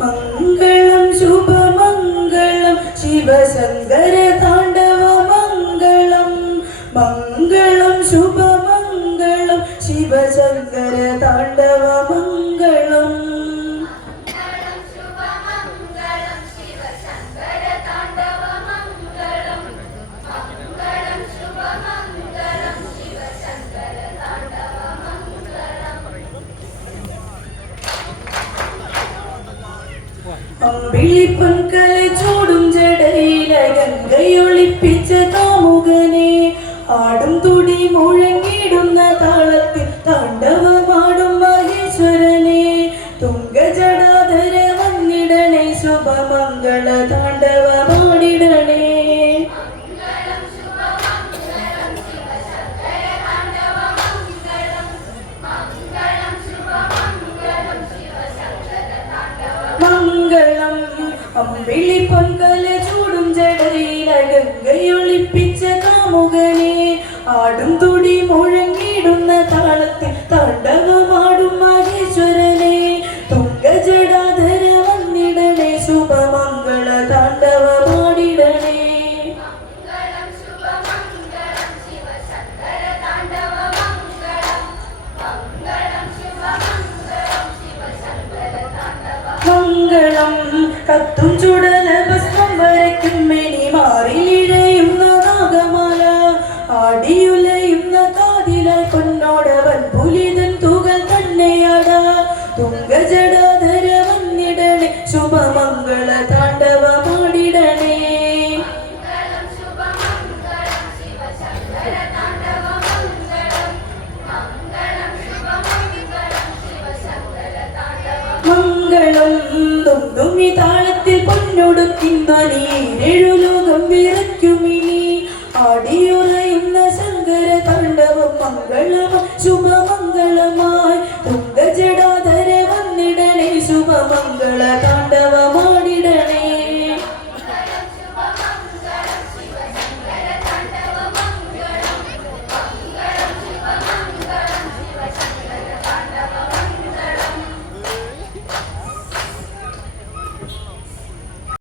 മംഗളം ശുഭമംഗളം ശിവശങ്കര താണ്ഡവ മംഗളം മംഗളം ശുഭമംഗളം ശിവശങ്കര താണ്ഡവ മംഗളം അമ്പിളിപ്പൊൻകല ചൂടും ജടയില ഗംഗയൊളിപ്പിച്ച കാമുകനെ ആടും തുടി മുഴങ്ങിടുന്ന താളത്തിൽ താണ്ഡവമാടും മഹേശ്വരനെ. തുങ്കജടാധര വന്നിടണേ ശുഭമംഗള താണ്ഡവമാടിടണേ അമ്പിളി പൊൻകല ചൂടും ജടയില ഗംഗയൊളിപ്പിച്ച കാമുകനെ. ആടും തുടി മുഴങ്ങിടുന്ന താളത്തിൽ താണ്ഡവമാടും മംഗളം. കത്തും ചുടല ഭസ്മം വരയ്ക്കും മെനി മാറിയിഴയുന്ന നാഗമാല. ആടിയുലയുന്ന കാതില പൊന്നോടവൻ പുലിതൻ തുകൽ തന്നെയാട. തുങ്കജടാധര വന്നിടണേ ശുഭമംഗള മംഗളം തൊങ്ങുമി താളത്തിൽ പൊന്നൊടുക്കുന്ന നീരേഴു ലോകം വിറയ്ക്കുമിനി. ആടിയുറയുന്ന ശങ്കര താണ്ഡവം മംഗളമ ശുഭമംഗളമാണ്